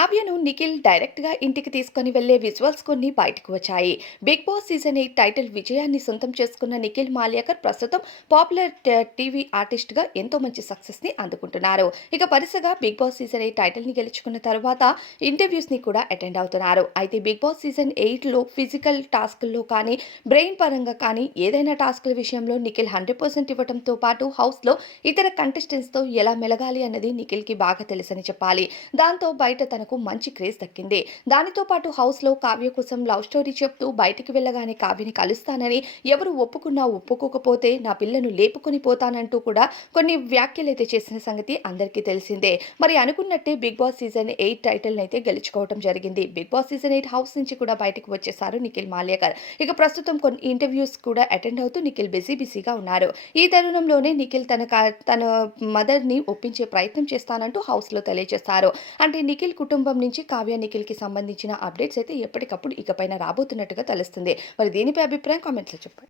కావ్యను నిఖిల్ డైరెక్ట్‌గా ఇంటికి తీసుకొని వెళ్లే విజువల్స్ కొన్ని బయటకు వచ్చాయి. 'బిగ్ బాస్' సీజన్ 8 టైటిల్ విజయాన్ని సొంతం చేసుకున్న నిఖిల్ మాల్యాకర్ ప్రస్తుతం పాపులర్ టీవీ ఆర్టిస్ట్‌గా ఎంతో మంచి సక్సెస్‌ని అందుకుంటున్నారు. ఇక వరుసగా 'బిగ్ బాస్' సీజన్ 8 టైటిల్‌ని గెలుచుకున్న తర్వాత ఇంటర్వ్యూస్‌ని కూడా అటెండ్ అవుతున్నారు. అయితే 'బిగ్ బాస్' సీజన్ 8లో ఫిజికల్ టాస్క్‌ల్లో కానీ, బ్రెయిన్ పరంగా కానీ ఏదైనా టాస్క్‌ల విషయంలో నిఖిల్ 100% ఇవ్వడంతో పాటు హౌస్‌లో ఇతర కంటెస్టెంట్స్‌తో ఎలా మెలగాలి అన్నది నిఖిల్‌కి బాగా తెలుసని చెప్పాలి. దాంతో బయట తనకు మంచి క్రేజ్ దక్కింది. దానితో పాటు హౌస్‌లో కావ్య కోసం లవ్ స్టోరీ చెప్తూ బయటికి వెళ్ళగానే కావ్యని కలుస్తానని, ఎవరు ఒప్పుకున్నా ఒప్పుకోకపోతే నా పిల్లను లేపుకొని పోతానంటూ కూడా కొన్ని వ్యాఖ్యలైతే చేసిన సంగతి అందరికీ తెలిసిందే. మరి అనుకున్నట్టే 'బిగ్ బాస్' సీజన్ 8 టైటిల్‌నైతే గెలుచుకోవడం జరిగింది. 'బిగ్ బాస్' సీజన్ 8 హౌస్ నుంచి కూడా బయటకు వచ్చేసారు నిఖిల్ మాల్యాకర్. ఇక ప్రస్తుతం కొన్ని ఇంటర్వ్యూస్ కూడా అటెండ్ అవుతూ నిఖిల్ బిజీగా ఉన్నారు. ఈ తరుణంలోనే నిఖిల్ తన మదర్‌ని ఒప్పించే ప్రయత్నం చేస్తానంటూ హౌస్‌లో తెలియజేశారు. అంటే నిఖిల్ కుటుంబం నుంచి కావ్య, నిఖిల్‌కి సంబంధించిన అప్డేట్స్ అయితే ఎప్పటికప్పుడు ఇకపైన రాబోతున్నట్టుగా తెలుస్తుంది. మరి దీనిపై అభిప్రాయం కామెంట్స్‌లో చెప్పండి.